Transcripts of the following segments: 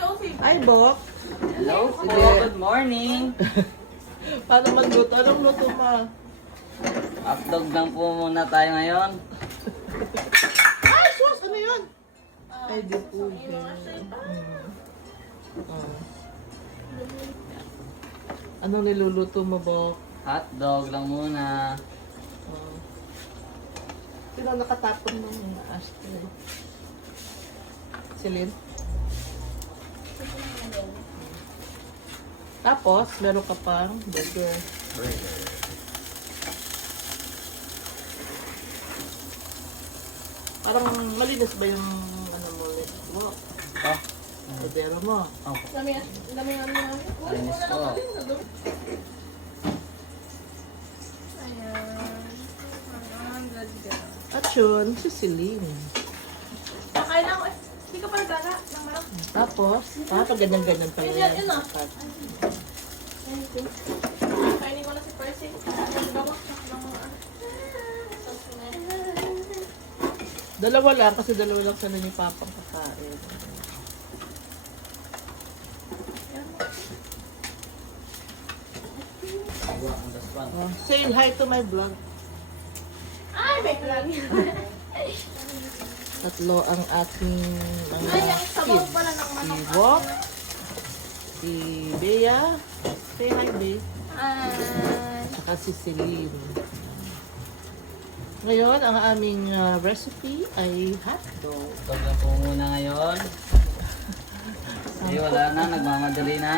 Ay, Bok. Hello po, good morning. Paano magluto? Anong luto mo? Hotdog lang po muna tayo ngayon. Ay, sus! Ano yun? Ay, di po. Anong niluluto mo, Bok? Hotdog lang muna. Sino nakatapon ng ashtray? Celine? Tapos, meron ka pang burger. Parang malinis ba yung ano mo? Wow. Oh, Bodero mo. oh. Dami ano namin. Linis po. Ayan, good girl. At yun, si Celine. Kakain na ako eh. Hindi ka pa nagkaka ng marap. Tapos, pag ganyan-ganyan pa Yun na. Kainin ko na si Percy. Gawak siya ng mga Dalawa lang, kasi dalawa lang sana ni Papang kakain. Awa, ang daspan. Oh, say hi to my vlog. Ay, may vlog. Tatlo ang aking mga Ay, ang sabaw kids. pala ng Si manok. Wok, si Bea, say hi, Bea. Ay. Saka si Celine. Ngayon, ang aming recipe ay hotdog. Hotdog lang po muna ngayon. Kasi wala na, nagmamadali na.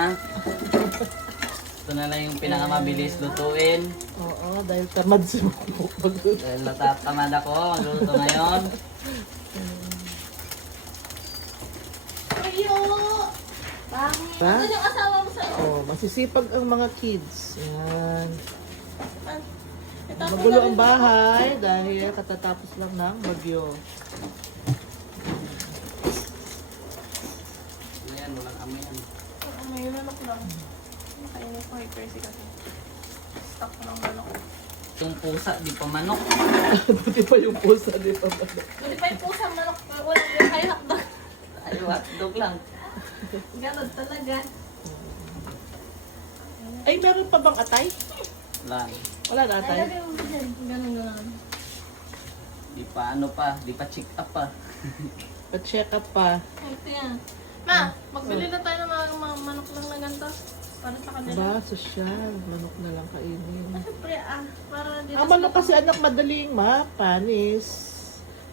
Ito na lang yung pinakamabilis lutuin. Oo, dahil tamad si Mokmok magluto. Dahil natatamad ako, magluto ngayon. Ayo! Pangit. Ha? Ano yung asawa mo sa'yo? Oh, masisipag ang mga kids. Yan. Ito, Magulo ang bahay dahil katatapos lang ng bagyo. Ayan, walang amoy yan. May manok lang. Kainin ko kay Percy kasi. Stock ko ng manok. Yung pusa, di pa manok. Buti pa yung pusa, di pa ba? Hindi pa yung pusang manok. Walang yung kay hotdog. Ay, hotdog lang. Ganun talaga. Ay, meron pa bang atay? Lang. Wala na atay. Ganun. Di pa ano pa, di pa check up pa. Pa-check up pa. Ito yan. Ma, magbili na tayo ng mga manok lang na ganito. Para sa kanila. Ba, sosyal. Manok na lang kainin. Siyempre, para hindi Ang manok kasi anak madaling mapanis.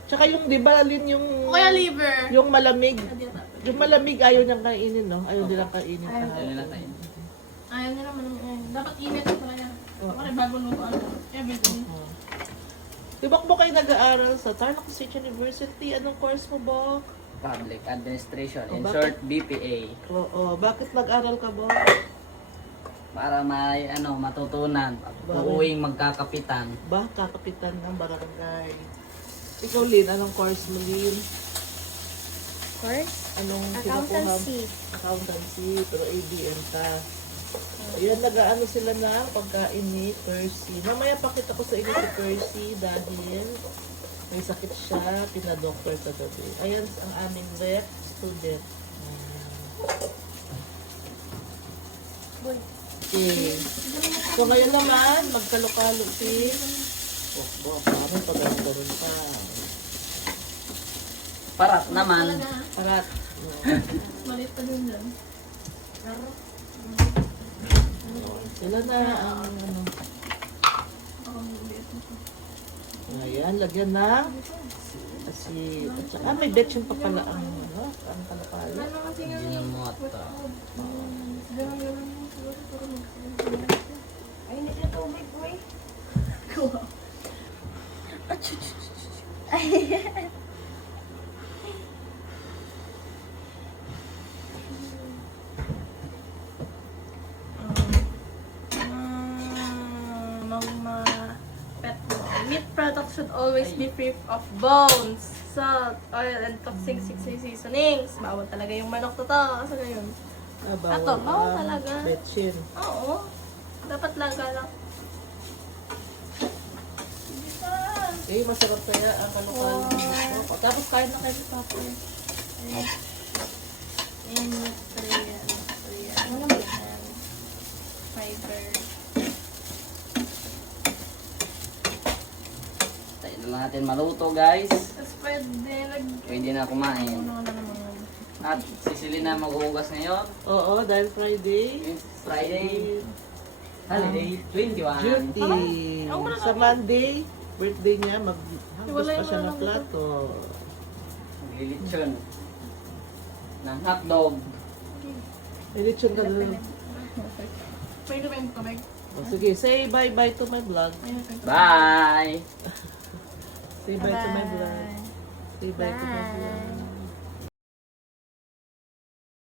Tsaka yung, di ba, Lin, yung... O kaya liver. Yung malamig. Hindi na. Yung malamig ayaw niyang kainin, no? Ayaw nilang kainin. Ayaw nila tayo. Ayaw nila man. Dapat init ko talaga. Kasi bago lutuan. Everything. Oh. Di ba mo kayo nag-aaral sa Tarlac State University? Anong course mo, Bok? Public Administration, in bakit? short, BPA. Oo. Bakit nag-aral ka, Bok? Para may matutunan. Uuwing magkakapitan. Ba, kakapitan ng barangay. Ikaw, Lin, anong course mo, Lin? Course? Anong Accountancy. Accountancy, pero ABM ka. Ayan, nag-aano sila ng pagkain ni Percy. Mamaya pakita ko sa inyo si Percy dahil may sakit siya, pinadoktor kagabi. Ayan ang aming rep student. Okay. So ngayon naman, magkalokalo si paano pag-aron pa. Parat naman. Parat. Malit pa din dyan. Sila na ang ano. Ayan, lagyan na. Kasi, at saka, may betchin pa pala ang kalokalo. Ano kasi nga Hindi na mo ata. Ay, hindi na tubig, boy. Kuha. Meat products should always be free of bones, salt, oil, and toxic seasonings. Bawal talaga yung manok to. Asa na yun? Ato, bawal talaga. Betchin. Oo. Dapat lang lang. Eh, masarap kaya ang kalokalo. Tapos kain na kayo sa papa. And natin maluto guys. Tapos Pwede na kumain. ano na naman. At si Selena maghuhugas ngayon. Oo, dahil Friday. It's Friday. Holiday 21. Duty. Ako muna Sa Monday, birthday niya, maghanggas Hiwalay pa siya mo ng lang plato. Maglilitsyon. Ng hotdog. Nilitsyon ka doon. Pwede ba yung tubig? Oh, sige, say bye-bye to my vlog. Bye! Say bye to my vlog. Say bye to my vlog. Bye.